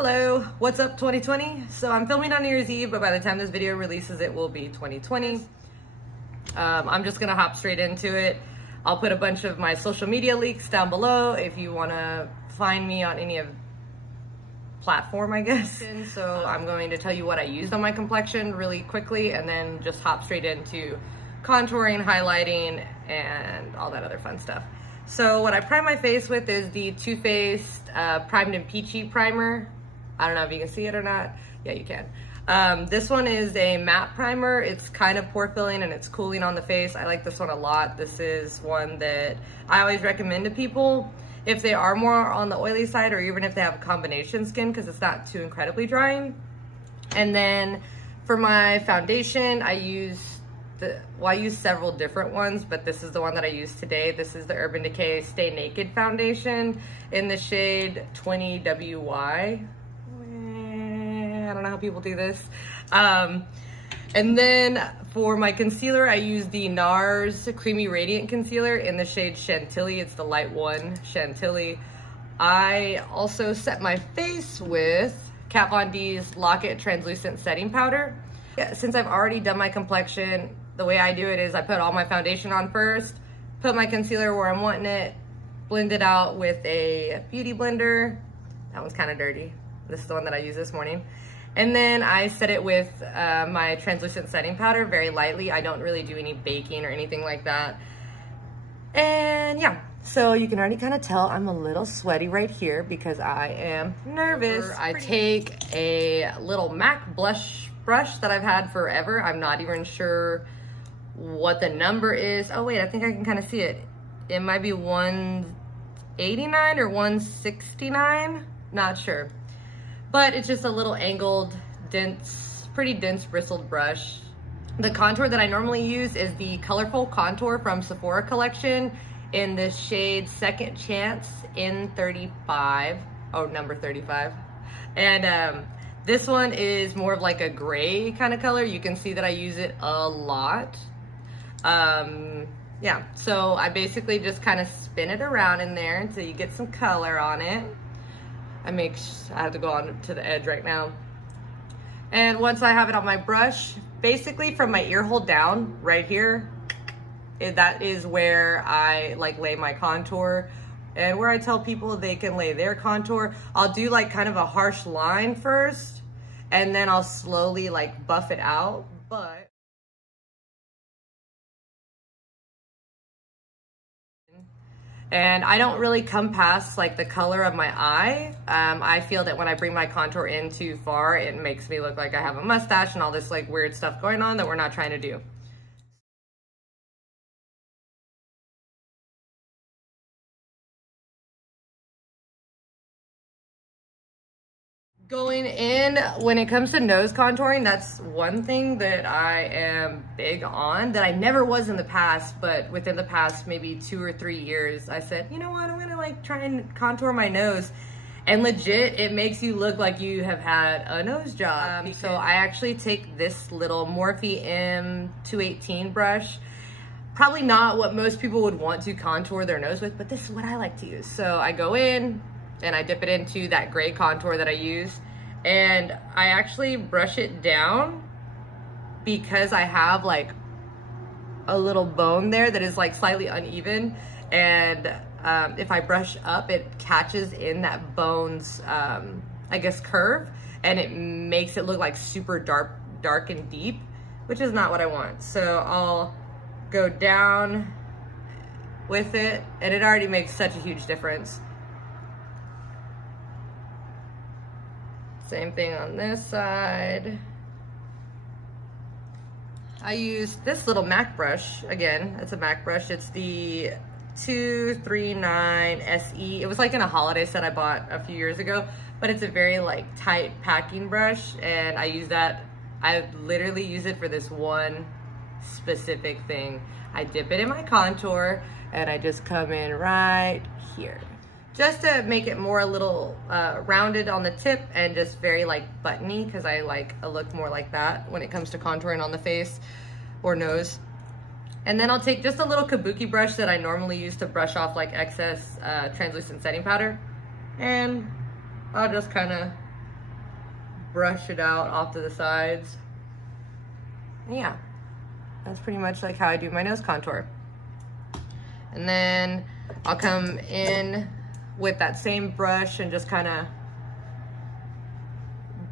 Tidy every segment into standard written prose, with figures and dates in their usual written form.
Hello, what's up 2020? So I'm filming on New Year's Eve, but by the time this video releases, it will be 2020. I'm just gonna hop straight into it. I'll put a bunch of my social media links down below if you wanna find me on any of platform, I guess. So I'm going to tell you what I used on my complexion really quickly and then just hop straight into contouring, highlighting, and all that other fun stuff. So what I prime my face with is the Too Faced Primed and Peachy primer. I don't know if you can see it or not. Yeah, you can. This one is a matte primer. It's kind of pore filling and it's cooling on the face. I like this one a lot. This is one that I always recommend to people if they are more on the oily side or even if they have combination skin, because it's not too incredibly drying. And then for my foundation, I use several different ones, but this is the one that I use today. This is the Urban Decay Stay Naked foundation in the shade 20WY. I don't know how people do this. And then for my concealer, I use the Nars Creamy Radiant Concealer in the shade Chantilly. It's the light one, Chantilly. I also set my face with Kat Von D's Lock It Translucent Setting Powder. Yeah, since I've already done my complexion, the way I do it is I put all my foundation on first, put my concealer where I'm wanting it, blend it out with a beauty blender. That one's kind of dirty. This is the one that I used this morning. And then I set it with my translucent setting powder very lightly. I don't really do any baking or anything like that. And yeah, so you can already kind of tell I'm a little sweaty right here because I am nervous. I take a little MAC blush brush that I've had forever. I'm not even sure what the number is. Oh wait, I think I can kind of see it. It might be 189 or 169, not sure. But it's just a little angled, dense, pretty dense bristled brush. The contour that I normally use is the Colorful Contour from Sephora collection in the shade Second Chance in 35, number 35. And this one is more of like a gray kind of color. You can see that I use it a lot. Yeah, so I basically just kind of spin it around in there until you get some color on it. I have to go on to the edge right now. And once I have it on my brush, basically from my ear hole down right here, that is where I like lay my contour and where I tell people they can lay their contour. I'll do like kind of a harsh line first and then I'll slowly like buff it out. And I don't really come past like the color of my eye. I feel that when I bring my contour in too far, it makes me look like I have a mustache and all this like weird stuff going on that we're not trying to do. Going in, when it comes to nose contouring, that's one thing that I am big on that I never was in the past, but within the past maybe 2 or 3 years, I said, you know what, I'm gonna like try and contour my nose. And legit, it makes you look like you have had a nose job. So I actually take this little Morphe M218 brush. Probably not what most people would want to contour their nose with, but this is what I like to use. So I go in, and I dip it into that gray contour that I use, and I actually brush it down because I have like a little bone there that is like slightly uneven, and if I brush up, it catches in that bone's I guess curve, and it makes it look like super dark and deep, which is not what I want. So I'll go down with it, and it already makes such a huge difference. Same thing on this side. I use this little MAC brush. Again, it's a MAC brush. It's the 239 SE. It was like in a holiday set I bought a few years ago, but it's a very like tight packing brush, and I use that. I literally use it for this one specific thing. I dip it in my contour and I just come in right here, just to make it more a little rounded on the tip and just very like buttony, because I like a look more like that when it comes to contouring on the face or nose. And then I'll take just a little kabuki brush that I normally use to brush off like excess translucent setting powder, and I'll just kind of brush it out off to the sides. Yeah, that's pretty much like how I do my nose contour. And then I'll come in with that same brush and just kind of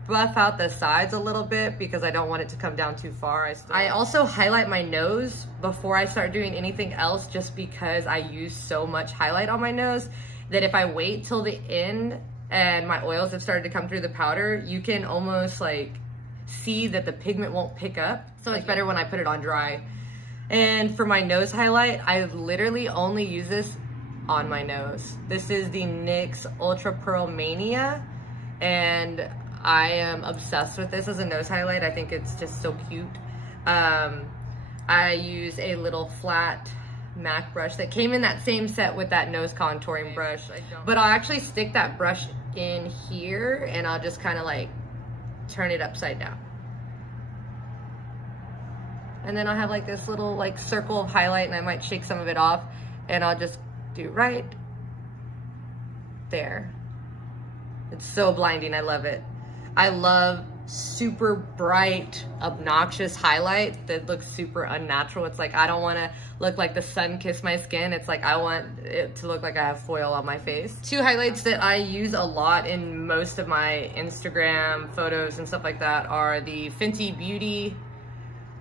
buff out the sides a little bit because I don't want it to come down too far. I also highlight my nose before I start doing anything else, just because I use so much highlight on my nose that if I wait till the end and my oils have started to come through the powder, you can almost like see that the pigment won't pick up. So it's better when I put it on dry. And for my nose highlight, I literally only use this on my nose. This is the NYX Ultra Pearl Mania, and I am obsessed with this as a nose highlight. I think it's just so cute. I use a little flat MAC brush that came in that same set with that nose contouring brush. But I'll actually stick that brush in here and I'll just kind of like turn it upside down. And then I'll have like this little like circle of highlight, and I might shake some of it off, and I'll just do right there. It's so blinding, I love it. I love super bright, obnoxious highlight that looks super unnatural. It's like, I don't wanna look like the sun kissed my skin. It's like, I want it to look like I have foil on my face. Two highlights that I use a lot in most of my Instagram photos and stuff like that are the Fenty Beauty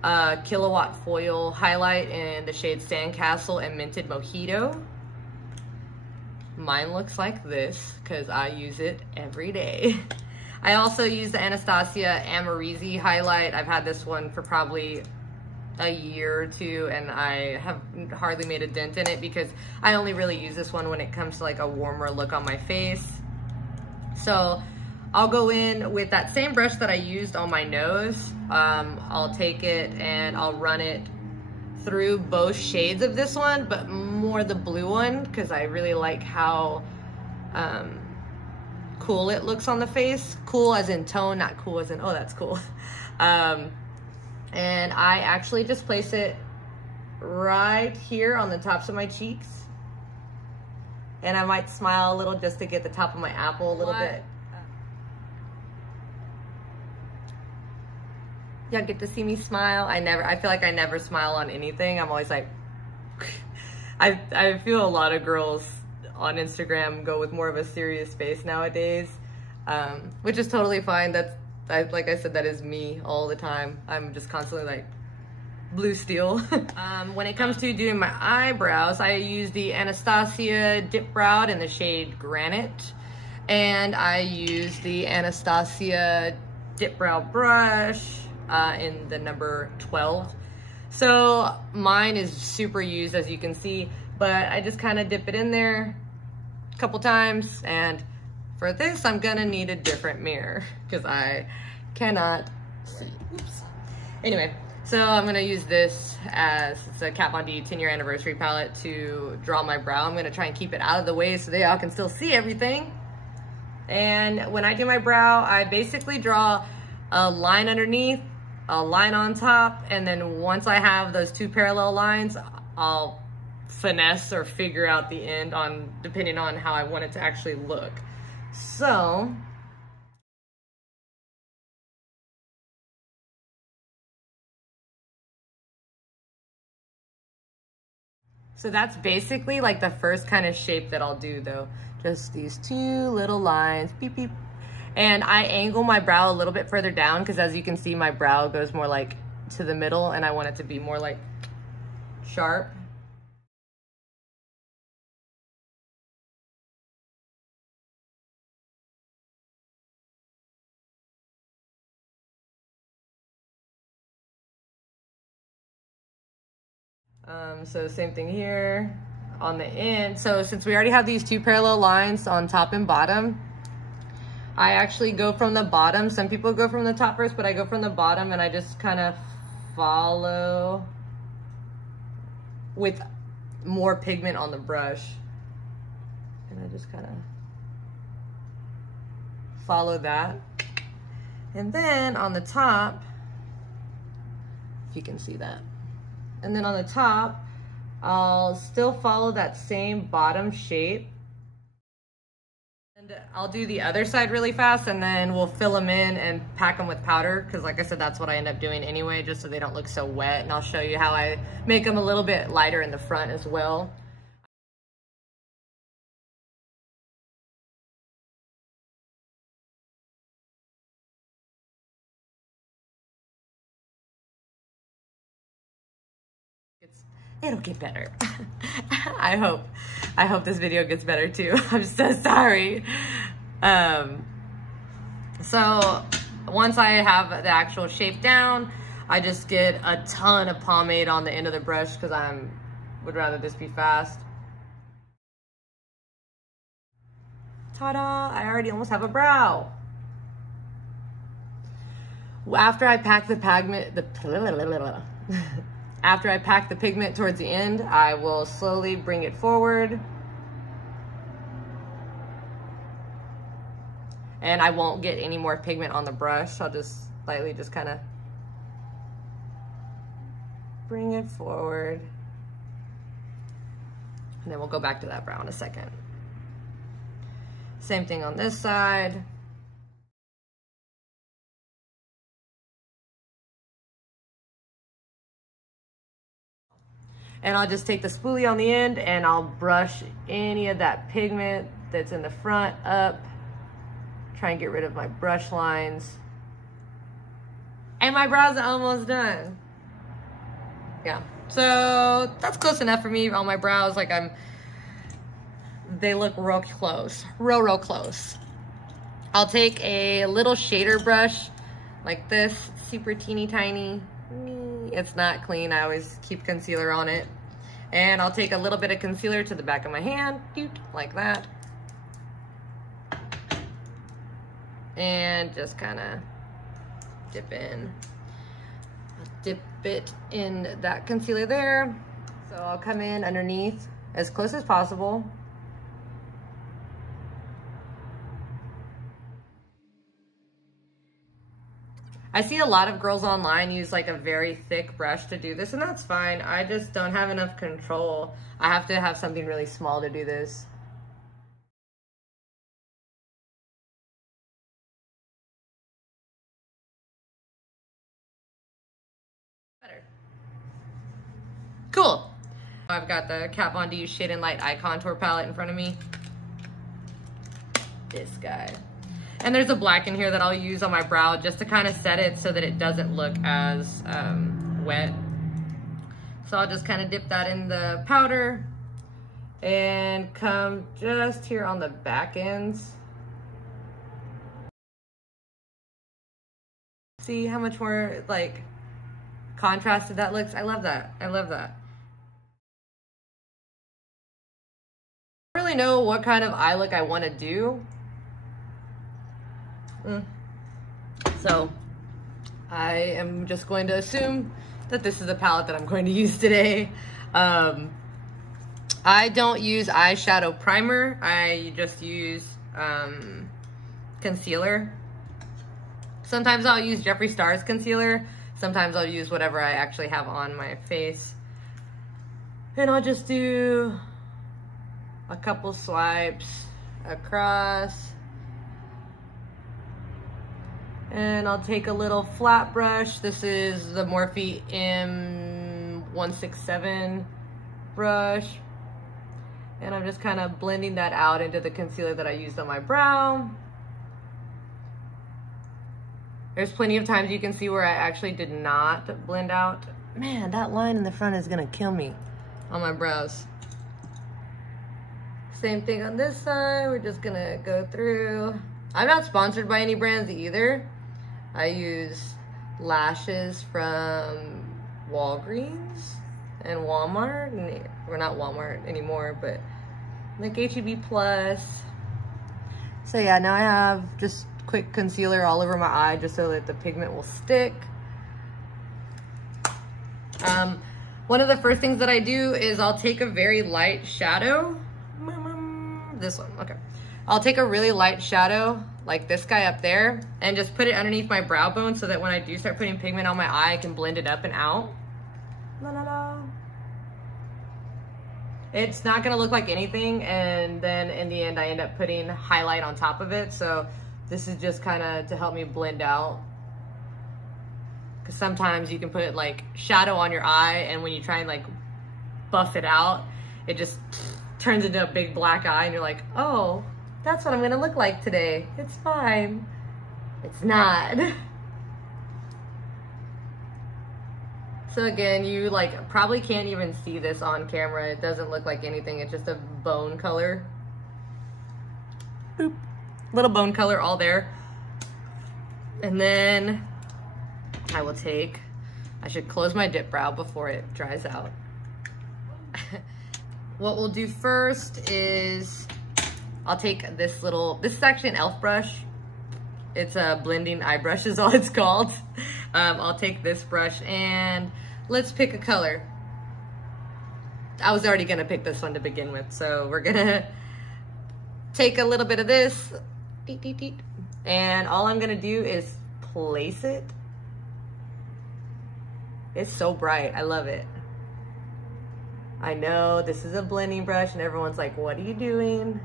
Killawatt Foil Highlight in the shade Sandcastle and Minted Mojito. Mine looks like this because I use it every day. I also use the Anastasia Amarizi highlight. I've had this one for probably a year or two, and I have hardly made a dent in it because I only really use this one when it comes to like a warmer look on my face. So I'll go in with that same brush that I used on my nose. I'll take it and I'll run it through both shades of this one, but more the blue one because I really like how cool it looks on the face. Cool as in tone, not cool as in, oh, that's cool. And I actually just place it right here on the tops of my cheeks. And I might smile a little just to get the top of my apple a little bit. Y'all get to see me smile. I feel like I never smile on anything. I'm always like, I feel a lot of girls on Instagram go with more of a serious face nowadays, which is totally fine. Like I said, that is me all the time. I'm just constantly like blue steel. When it comes to doing my eyebrows, I use the Anastasia Dipbrow in the shade Granite, and I use the Anastasia Dipbrow brush in the number 12. So mine is super used, as you can see, but I just kind of dip it in there a couple times, and for this I'm gonna need a different mirror because I cannot see. Oops. Anyway, so I'm gonna use this as it's a Kat Von D 10-year anniversary palette to draw my brow. I'm gonna try and keep it out of the way so that y'all can still see everything. And when I do my brow, I basically draw a line underneath, a line on top, and then once I have those two parallel lines, I'll finesse or figure out the end on depending on how I want it to actually look. So that's basically like the first kind of shape that I'll do though. Just these two little lines, beep beep. And I angle my brow a little bit further down because as you can see, my brow goes more like to the middle and I want it to be more like sharp. So same thing here on the end. So since we already have these two parallel lines on top and bottom, I actually go from the bottom. Some people go from the top first, but I go from the bottom and I just kind of follow with more pigment on the brush. And I just kind of follow that. And then on the top, if you can see that. And then on the top, I'll still follow that same bottom shape. And I'll do the other side really fast, and then we'll fill them in and pack them with powder, because like I said, that's what I end up doing anyway, just so they don't look so wet. And I'll show you how I make them a little bit lighter in the front as well. It'll get better. I hope this video gets better too. I'm so sorry. So once I have the actual shape down, I just get a ton of pomade on the end of the brush, because would rather this be fast. Ta-da! I already almost have a brow. After I pack the after I pack the pigment towards the end, I will slowly bring it forward. And I won't get any more pigment on the brush. I'll just lightly just kind of bring it forward. And then we'll go back to that brow in a second. Same thing on this side. And I'll just take the spoolie on the end and I'll brush any of that pigment that's in the front up. Try and get rid of my brush lines. And my brows are almost done. Yeah, so that's close enough for me on my brows. Like they look real close, real close. I'll take a little shader brush like this, super teeny tiny. It's not clean, I always keep concealer on it. And I'll take a little bit of concealer to the back of my hand, like that. And just kind of dip in. I'll dip it in that concealer there. So I'll come in underneath as close as possible. I see a lot of girls online use like a very thick brush to do this, and that's fine. I just don't have enough control. I have to have something really small to do this. Better. Cool. I've got the Kat Von D Shade and Light Eye Contour palette in front of me. This guy. And there's a black in here that I'll use on my brow just to kind of set it so that it doesn't look as wet. So I'll just kind of dip that in the powder and come just here on the back ends. See how much more like contrasted that looks? I love that. I love that. I don't really know what kind of eye look I want to do. So I am just going to assume that this is the palette that I'm going to use today. I don't use eyeshadow primer. I just use concealer. Sometimes I'll use Jeffree Star's concealer. Sometimes I'll use whatever I actually have on my face. And I'll just do a couple swipes across. And I'll take a little flat brush. This is the Morphe M167 brush. And I'm just kind of blending that out into the concealer that I used on my brow. There's plenty of times you can see where I actually did not blend out. Man, that line in the front is gonna kill me on my brows. Same thing on this side. We're just gonna go through. I'm not sponsored by any brands either. I use lashes from Walgreens and Walmart. We're not Walmart anymore, but like H-E-B Plus. So yeah, now I have just quick concealer all over my eye just so that the pigment will stick. One of the first things that I do is I'll take a very light shadow. This one, okay. I'll take a really light shadow, like this guy up there, and just put it underneath my brow bone so that when I do start putting pigment on my eye, I can blend it up and out. La, la, la. it's not gonna look like anything, and then in the end I end up putting highlight on top of it. So this is just kind of to help me blend out, because sometimes you can put like shadow on your eye, and when you try and like buff it out, it just turns into a big black eye, and you're like, oh, that's what I'm gonna look like today. It's fine. It's not. So again, you like probably can't even see this on camera. It doesn't look like anything. It's just a bone color. Boop. Little bone color all there. And then I should close my Dipbrow before it dries out. What we'll do first is I'll take this is actually an e.l.f. brush. It's a blending eye brush is all it's called. I'll take this brush and let's pick a color. I was already gonna pick this one to begin with, so we're gonna take a little bit of this, and all I'm gonna do is place it. It's so bright, I love it. I know this is a blending brush and everyone's like, what are you doing?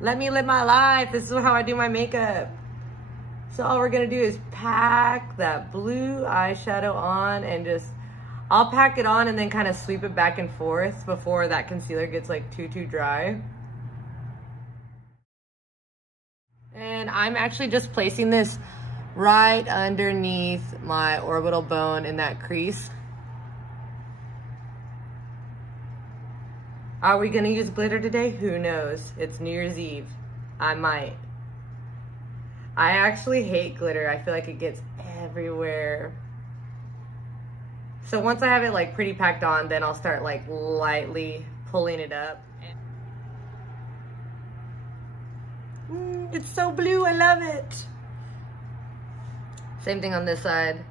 Let me live my life. This is how I do my makeup. So all we're gonna do is pack that blue eyeshadow on, and I'll pack it on and then kind of sweep it back and forth before that concealer gets like too dry. And I'm actually just placing this right underneath my orbital bone in that crease. Are we gonna use glitter today? Who knows? It's New Year's Eve. I might. I actually hate glitter. I feel like it gets everywhere. So once I have it like pretty packed on, then I'll start like lightly pulling it up. It's so blue, I love it. Same thing on this side.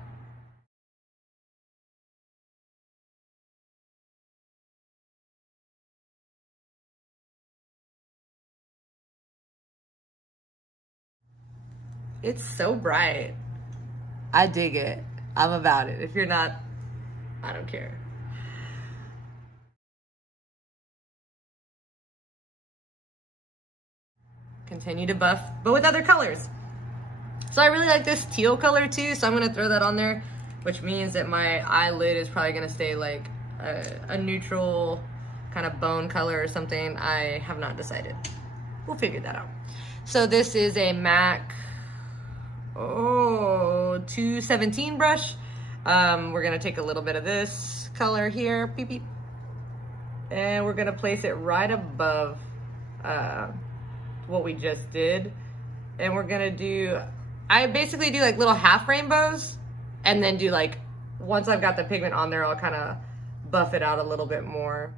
It's so bright. I dig it. I'm about it. If you're not, I don't care. Continue to buff, but with other colors. So I really like this teal color too, so I'm gonna throw that on there, which means that my eyelid is probably gonna stay like a neutral kind of bone color or something. I have not decided. We'll figure that out. So this is a MAC 217 brush. We're gonna take a little bit of this color here, beep, beep, and we're gonna place it right above what we just did. And we're gonna do, I basically do like little half rainbows, and then do like, once I've got the pigment on there, I'll kind of buff it out a little bit more.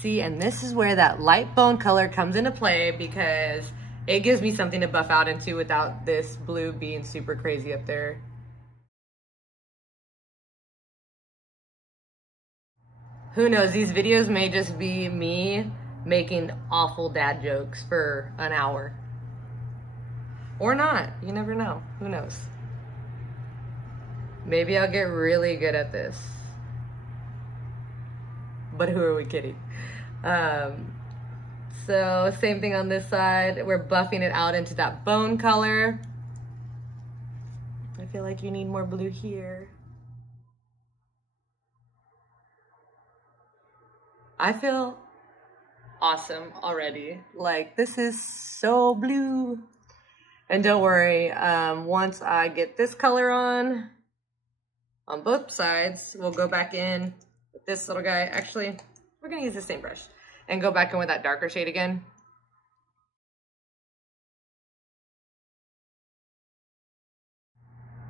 See, and this is where that light bone color comes into play, because it gives me something to buff out into without this blue being super crazy up there. Who knows, these videos may just be me making awful dad jokes for an hour. Or not, you never know, who knows. Maybe I'll get really good at this. But who are we kidding? So same thing on this side. We're buffing it out into that bone color. I feel like you need more blue here. I feel awesome already. Like, this is so blue. And don't worry, once I get this color on both sides, we'll go back in with this little guy. Actually, we're gonna use the same brush and go back in with that darker shade again.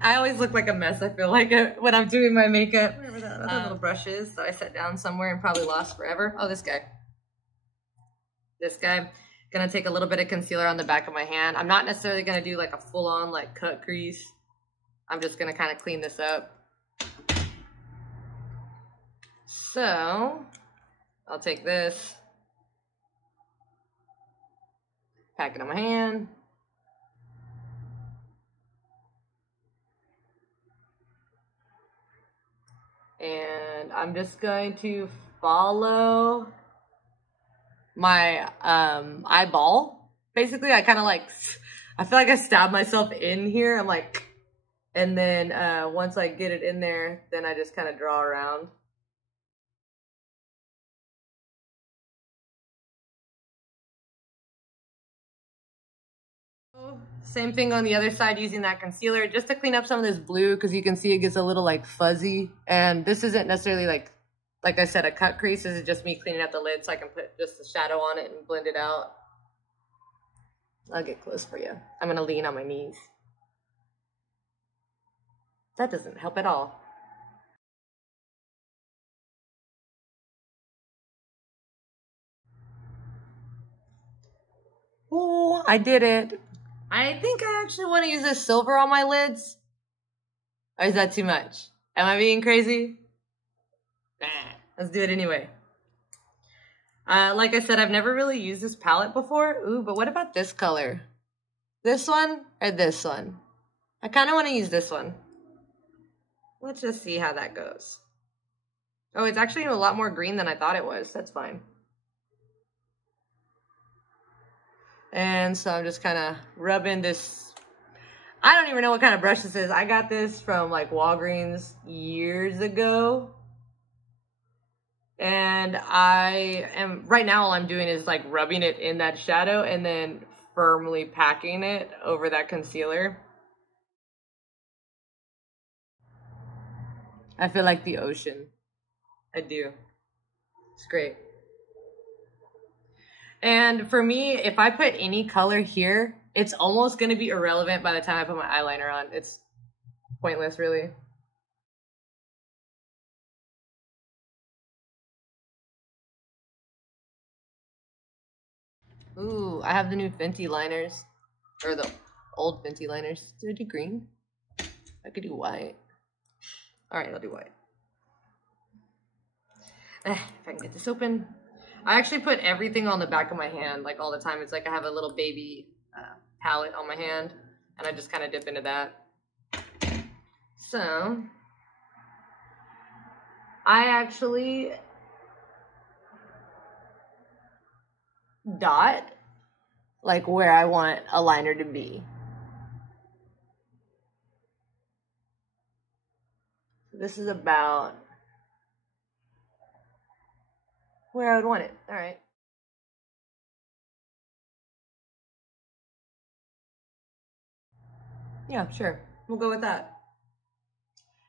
I always look like a mess, I feel like, when I'm doing my makeup. Wherever that other little brush is that I set down somewhere and probably lost forever. Oh, this guy. This guy. Gonna take a little bit of concealer on the back of my hand. I'm not necessarily gonna do like a full-on like cut crease. I'm just gonna kind of clean this up. So, I'll take this, pack it on my hand. And I'm just going to follow my eyeball. Basically, I kind of like, I feel like I stabbed myself in here. I'm like, and then once I get it in there, then I just kind of draw around. Same thing on the other side, using that concealer just to clean up some of this blue, because you can see it gets a little like fuzzy. And this isn't necessarily like I said, a cut crease. This is just me cleaning up the lid so I can put just the shadow on it and blend it out. I'll get close for you. I'm gonna lean on my knees. That doesn't help at all. Oh, I did it. I think I actually want to use this silver on my lids. Or is that too much? Am I being crazy? Nah, let's do it anyway. Like I said, I've never really used this palette before. Ooh, but what about this color? This one or this one? I kind of want to use this one. Let's just see how that goes. Oh, it's actually a lot more green than I thought it was. That's fine. And so I'm just kind of rubbing this. I don't even know what kind of brush this is. I got this from like Walgreens years ago. And right now all I'm doing is like rubbing it in that shadow and then firmly packing it over that concealer. I feel like the ocean. I do. It's great. And for me, if I put any color here, it's almost going to be irrelevant by the time I put my eyeliner on. It's pointless, really. Ooh, I have the new Fenty liners. Or the old Fenty liners. Did I do green? I could do white. Alright, I'll do white. If I can get this open. I actually put everything on the back of my hand, like all the time. It's like I have a little baby palette on my hand, and I just kind of dip into that. So, I actually dot like where I want a liner to be. This is about where I would want it. All right. Yeah, sure. We'll go with that.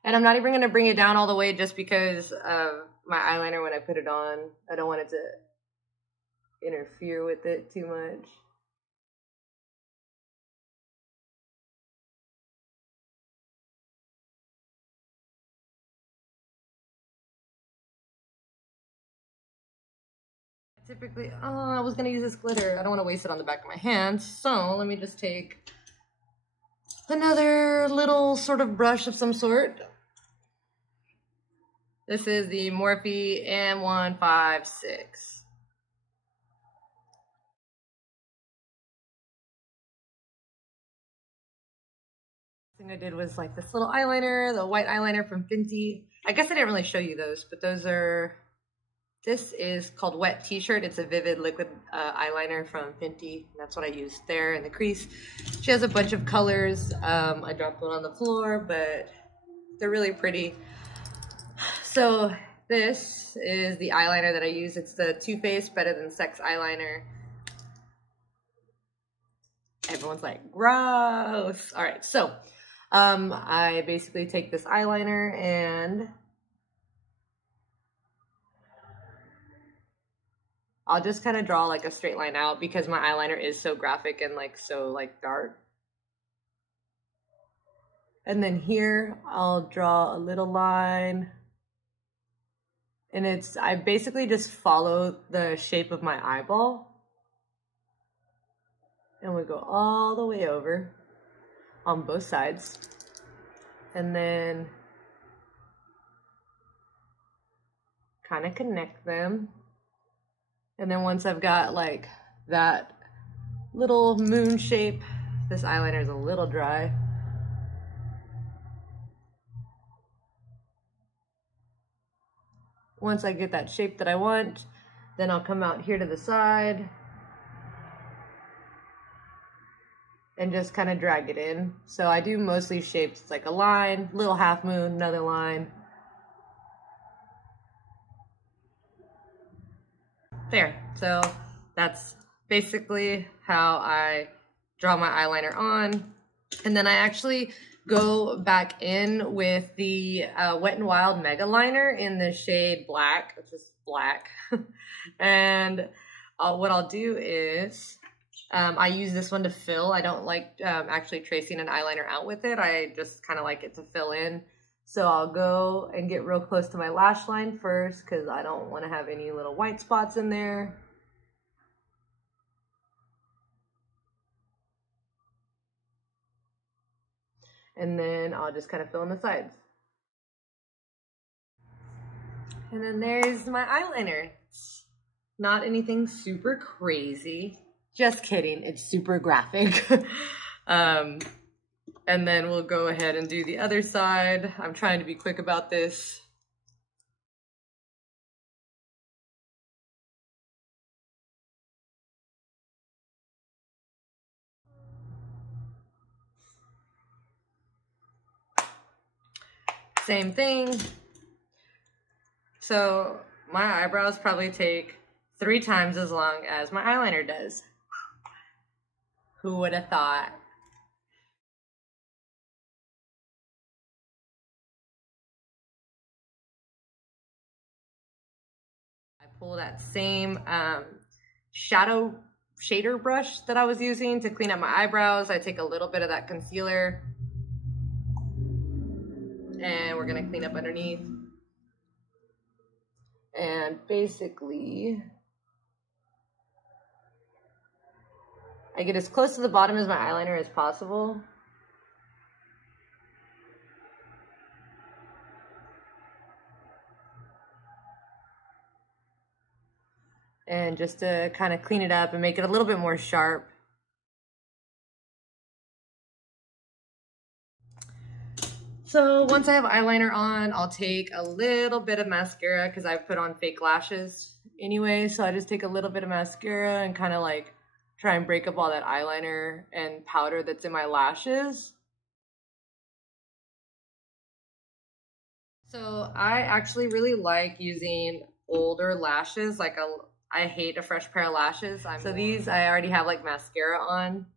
And I'm not even going to bring it down all the way just because of my eyeliner when I put it on. I don't want it to interfere with it too much. Typically, I was going to use this glitter. I don't want to waste it on the back of my hand. So let me just take another little sort of brush of some sort. This is the Morphe M156. Thing I did was like this little eyeliner, the white eyeliner from Fenty. I guess I didn't really show you those, but those are, this is called Wet T-shirt. It's a vivid liquid eyeliner from Fenty. And that's what I used there in the crease. She has a bunch of colors. I dropped one on the floor, but they're really pretty. So this is the eyeliner that I use. It's the Too Faced Better Than Sex eyeliner. Everyone's like, gross. All right, so I basically take this eyeliner and I'll just kind of draw like a straight line out because my eyeliner is so graphic and like so like dark. And then here I'll draw a little line. And I basically just follow the shape of my eyeball. And we go all the way over on both sides. And then kind of connect them. And then once I've got like that little moon shape, this eyeliner is a little dry. Once I get that shape that I want, then I'll come out here to the side and just kind of drag it in. So I do mostly shapes. It's like a line, little half moon, another line. There. So that's basically how I draw my eyeliner on. And then I actually go back in with the Wet n Wild Mega Liner in the shade Black, which is black. And what I'll do is I use this one to fill. I don't like actually tracing an eyeliner out with it. I just kind of like it to fill in. So I'll go and get real close to my lash line first because I don't want to have any little white spots in there. And then I'll just kind of fill in the sides. And then there's my eyeliner. Not anything super crazy. Just kidding, it's super graphic. And then we'll go ahead and do the other side. I'm trying to be quick about this. Same thing. So my eyebrows probably take 3 times as long as my eyeliner does. Who would have thought? I pull that same shader brush that I was using to clean up my eyebrows. I take a little bit of that concealer and we're gonna clean up underneath. And basically, I get as close to the bottom as my eyeliner as possible. And just to kind of clean it up and make it a little bit more sharp. So once I have eyeliner on, I'll take a little bit of mascara because I've put on fake lashes anyway. So I just take a little bit of mascara and kind of like try and break up all that eyeliner and powder that's in my lashes. So I actually really like using older lashes. Like I hate a fresh pair of lashes. So these, I already have like mascara on.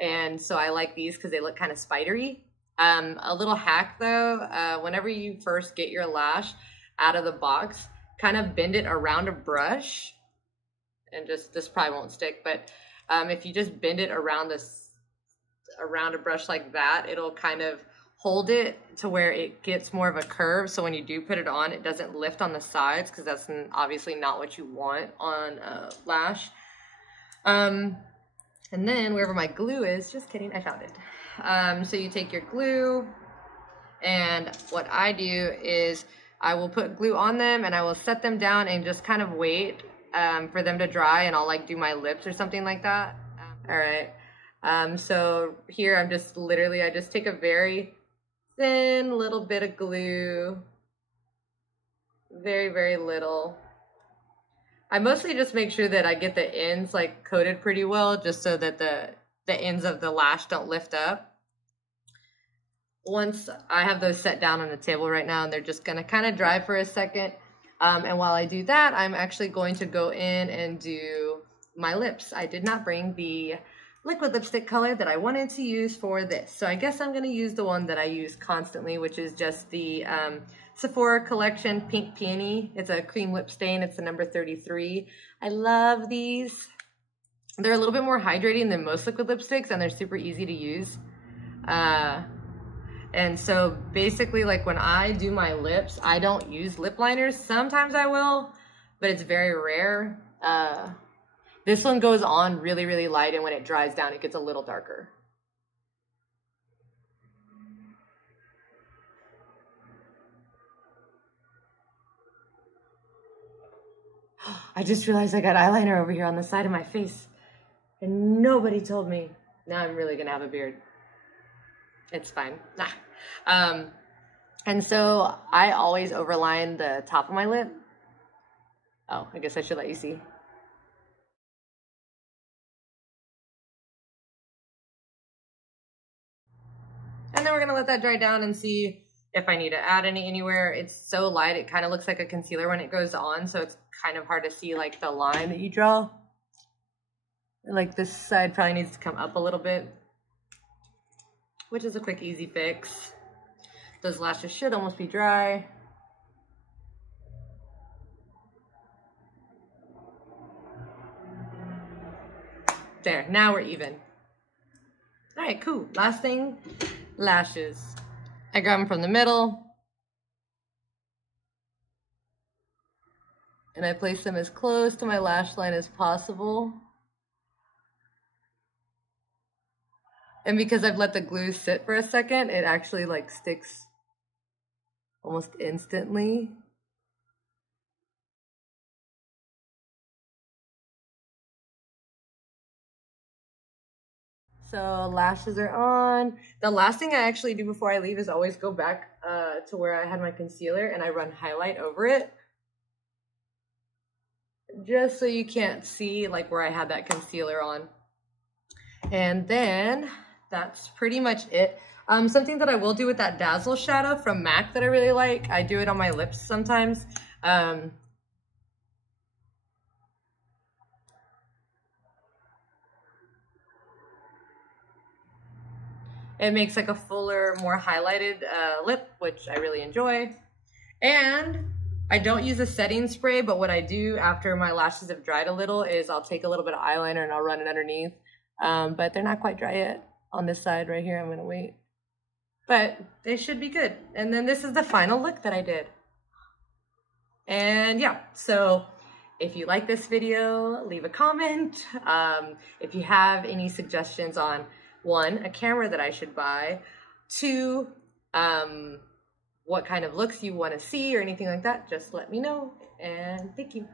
And so I like these because they look kind of spidery. A little hack though, whenever you first get your lash out of the box, kind of bend it around a brush. And just, this probably won't stick, but if you just bend it around a brush like that, it'll kind of hold it to where it gets more of a curve. So when you do put it on, it doesn't lift on the sides because that's obviously not what you want on a lash. And then wherever my glue is, just kidding, I found it. So you take your glue, and what I do is I will put glue on them and I will set them down and just kind of wait for them to dry, and I'll like do my lips or something like that. All right. So here I'm just literally, I just take a very thin little bit of glue, very, very little. I mostly just make sure that I get the ends like coated pretty well, just so that the ends of the lash don't lift up. Once I have those set down on the table right now, and they're just gonna kind of dry for a second. And while I do that, I'm actually going to go in and do my lips. I did not bring the liquid lipstick color that I wanted to use for this. So I guess I'm gonna use the one that I use constantly, which is just the Sephora Collection Pink Peony. It's a cream lip stain, it's the number 33. I love these. They're a little bit more hydrating than most liquid lipsticks, and they're super easy to use. And so basically, like when I do my lips, I don't use lip liners. Sometimes I will, but it's very rare. This one goes on really, really light, and when it dries down, it gets a little darker. I just realized I got eyeliner over here on the side of my face, and nobody told me. Now I'm really gonna have a beard. It's fine. Nah. And so I always overline the top of my lip. Oh, I guess I should let you see. And then we're gonna let that dry down and see if I need to add any anywhere. It's so light, it kind of looks like a concealer when it goes on, so it's kind of hard to see like the line that you draw. Like this side probably needs to come up a little bit, which is a quick, easy fix. Those lashes should almost be dry. There, now we're even. All right, cool. Last thing, lashes. I grab them from the middle. And I place them as close to my lash line as possible. And because I've let the glue sit for a second, it actually like sticks almost instantly. So lashes are on. The last thing I actually do before I leave is always go back to where I had my concealer and I run highlight over it. Just so you can't see like where I had that concealer on. And then that's pretty much it. Something that I will do with that Dazzle shadow from MAC that I really like, I do it on my lips sometimes. It makes like a fuller, more highlighted lip, which I really enjoy. And I don't use a setting spray, but what I do after my lashes have dried a little is I'll take a little bit of eyeliner and I'll run it underneath. But they're not quite dry yet on this side right here. I'm gonna wait. But they should be good. And then this is the final look that I did. And yeah, so if you like this video, leave a comment. If you have any suggestions on, 1, a camera that I should buy, 2, what kind of looks you want to see or anything like that, just let me know. And thank you.